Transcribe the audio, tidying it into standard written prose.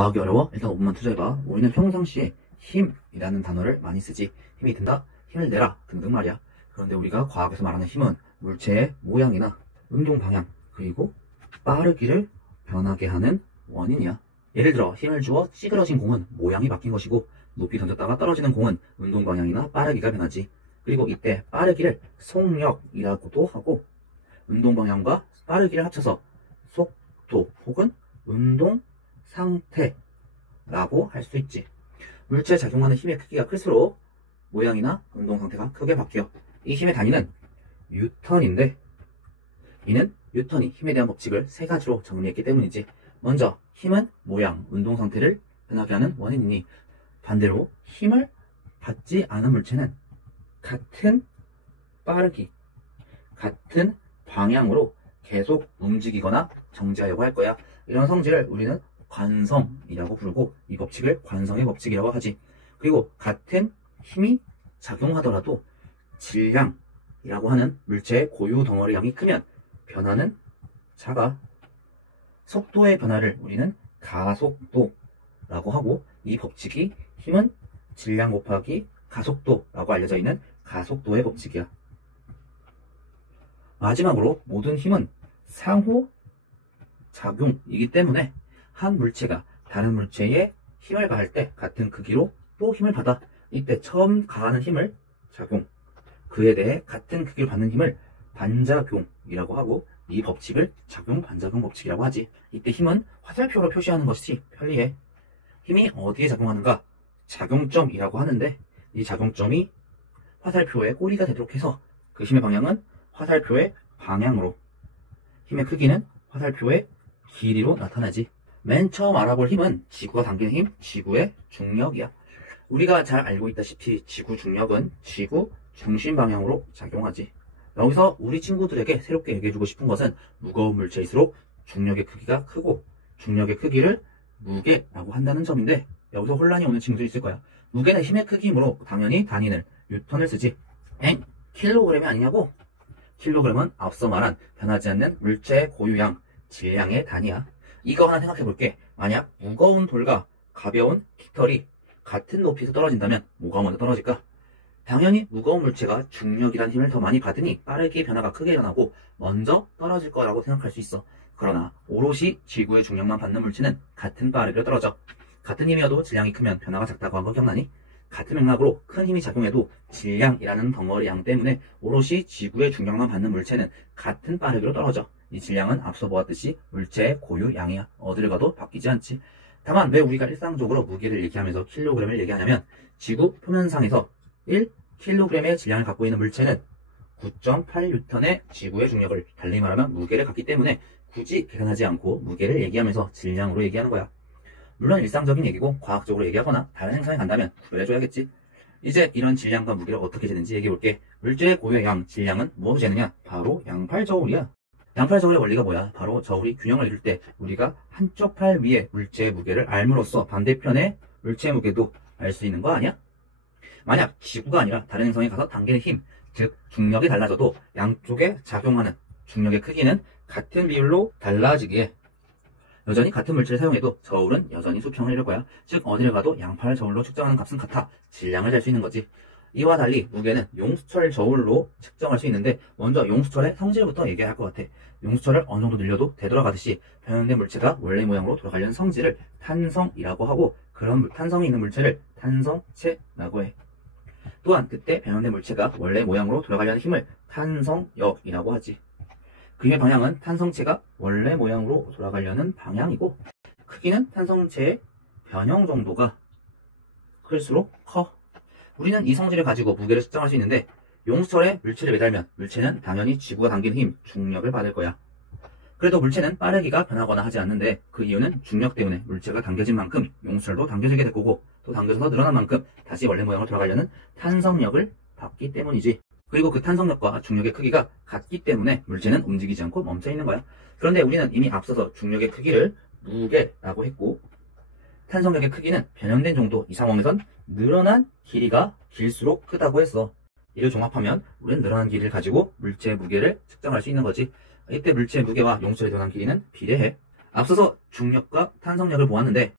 과학이 어려워? 일단 5분만 투자해봐. 우리는 평상시에 힘이라는 단어를 많이 쓰지. 힘이 든다, 힘을 내라 등등 말이야. 그런데 우리가 과학에서 말하는 힘은 물체의 모양이나 운동 방향, 그리고 빠르기를 변하게 하는 원인이야. 예를 들어 힘을 주어 찌그러진 공은 모양이 바뀐 것이고, 높이 던졌다가 떨어지는 공은 운동 방향이나 빠르기가 변하지. 그리고 이때 빠르기를 속력이라고도 하고, 운동 방향과 빠르기를 합쳐서 속도 혹은 운동 상태라고 할 수 있지. 물체에 작용하는 힘의 크기가 클수록 모양이나 운동 상태가 크게 바뀌어. 이 힘의 단위는 뉴턴인데, 이는 뉴턴이 힘에 대한 법칙을 세 가지로 정리했기 때문이지. 먼저 힘은 모양, 운동 상태를 변하게 하는 원인이니, 반대로 힘을 받지 않은 물체는 같은 빠르기, 같은 방향으로 계속 움직이거나 정지하려고 할 거야. 이런 성질을 우리는 관성이라고 부르고, 이 법칙을 관성의 법칙이라고 하지. 그리고 같은 힘이 작용하더라도 질량이라고 하는 물체의 고유 덩어리량이 크면 변화는 작아. 속도의 변화를 우리는 가속도라고 하고, 이 법칙이 힘은 질량 곱하기 가속도라고 알려져 있는 가속도의 법칙이야. 마지막으로 모든 힘은 상호작용이기 때문에 한 물체가 다른 물체에 힘을 가할 때 같은 크기로 또 힘을 받아. 이때 처음 가하는 힘을 작용, 그에 대해 같은 크기로 받는 힘을 반작용이라고 하고, 이 법칙을 작용 반작용 법칙이라고 하지. 이때 힘은 화살표로 표시하는 것이 편리해. 힘이 어디에 작용하는가? 작용점이라고 하는데, 이 작용점이 화살표의 꼬리가 되도록 해서 그 힘의 방향은 화살표의 방향으로, 힘의 크기는 화살표의 길이로 나타나지. 맨 처음 알아볼 힘은 지구가 당기는 힘, 지구의 중력이야. 우리가 잘 알고 있다시피 지구 중력은 지구 중심 방향으로 작용하지. 여기서 우리 친구들에게 새롭게 얘기해주고 싶은 것은, 무거운 물체일수록 중력의 크기가 크고, 중력의 크기를 무게라고 한다는 점인데, 여기서 혼란이 오는 친구들이 있을 거야. 무게는 힘의 크기이므로 당연히 단위는 뉴턴을 쓰지. 킬로그램이 아니냐고? 킬로그램은 앞서 말한 변하지 않는 물체의 고유양, 질량의 단위야. 이거 하나 생각해 볼게. 만약 무거운 돌과 가벼운 깃털이 같은 높이에서 떨어진다면 뭐가 먼저 떨어질까? 당연히 무거운 물체가 중력이란 힘을 더 많이 받으니 빠르게 변화가 크게 일어나고 먼저 떨어질 거라고 생각할 수 있어. 그러나 오롯이 지구의 중력만 받는 물체는 같은 빠르기로 떨어져. 같은 힘이어도 질량이 크면 변화가 작다고 한 거 기억나니? 같은 맥락으로 큰 힘이 작용해도 질량이라는 덩어리 양 때문에 오롯이 지구의 중력만 받는 물체는 같은 빠르기로 떨어져. 이 질량은 앞서 보았듯이 물체의 고유 양이야. 어디를 가도 바뀌지 않지. 다만 왜 우리가 일상적으로 무게를 얘기하면서 킬로그램을 얘기하냐면, 지구 표면상에서 1kg의 질량을 갖고 있는 물체는 9.8N의 지구의 중력을, 달리 말하면 무게를 갖기 때문에 굳이 계산하지 않고 무게를 얘기하면서 질량으로 얘기하는 거야. 물론 일상적인 얘기고 과학적으로 얘기하거나 다른 행성에 간다면 구별해줘야겠지. 이제 이런 질량과 무게를 어떻게 재는지 얘기해볼게. 물체의 고유의 양, 질량은 무엇으로 재느냐? 바로 양팔저울이야. 양팔저울의 원리가 뭐야? 바로 저울이 균형을 이룰 때 우리가 한쪽 팔 위에 물체의 무게를 알므로써 반대편의 물체의 무게도 알 수 있는 거 아니야? 만약 지구가 아니라 다른 행성에 가서 당기는 힘, 즉 중력이 달라져도 양쪽에 작용하는 중력의 크기는 같은 비율로 달라지기에 여전히 같은 물체를 사용해도 저울은 여전히 수평을 이룰 거야. 즉 어디를 가도 양팔 저울로 측정하는 값은 같아. 질량을 잴 수 있는 거지. 이와 달리 무게는 용수철 저울로 측정할 수 있는데, 먼저 용수철의 성질부터 얘기할 것 같아. 용수철을 어느 정도 늘려도 되돌아가듯이 변형된 물체가 원래 모양으로 돌아가려는 성질을 탄성이라고 하고, 그런 탄성이 있는 물체를 탄성체라고 해. 또한 그때 변형된 물체가 원래 모양으로 돌아가려는 힘을 탄성력이라고 하지. 그 힘의 방향은 탄성체가 원래 모양으로 돌아가려는 방향이고, 크기는 탄성체의 변형 정도가 클수록 커. 우리는 이 성질을 가지고 무게를 측정할 수 있는데, 용수철에 물체를 매달면 물체는 당연히 지구가 당기는 힘, 중력을 받을 거야. 그래도 물체는 빠르기가 변하거나 하지 않는데, 그 이유는 중력 때문에 물체가 당겨진 만큼 용수철도 당겨지게 될 거고, 또 당겨져서 늘어난 만큼 다시 원래 모양으로 돌아가려는 탄성력을 받기 때문이지. 그리고 그 탄성력과 중력의 크기가 같기 때문에 물체는 움직이지 않고 멈춰 있는 거야. 그런데 우리는 이미 앞서서 중력의 크기를 무게라고 했고, 탄성력의 크기는 변형된 정도, 이 상황에선 늘어난 길이가 길수록 크다고 했어. 이를 종합하면 우리는 늘어난 길이를 가지고 물체의 무게를 측정할 수 있는 거지. 이때 물체의 무게와 용수철의 변한 길이는 비례해. 앞서서 중력과 탄성력을 보았는데,